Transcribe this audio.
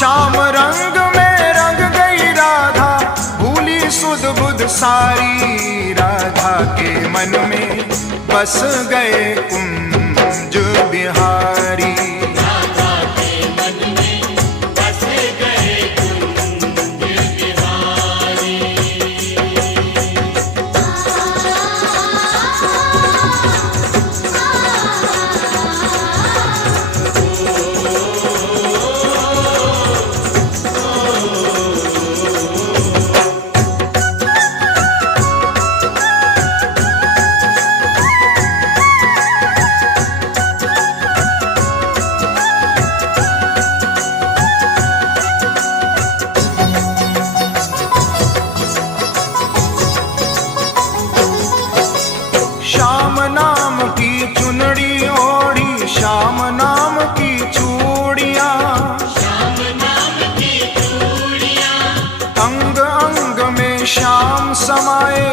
श्याम रंग में रंग गई राधा, भूली सुध बुध सारी। राधा के मन में बस गए कुंज बिहारी। राधा के मन में बस गए कुंज बिहारी। श्याम नाम की चुनड़ी ओढ़ी, श्याम नाम की चूड़ियां, श्याम नाम की चूड़ियां, अंग अंग में श्याम समाए।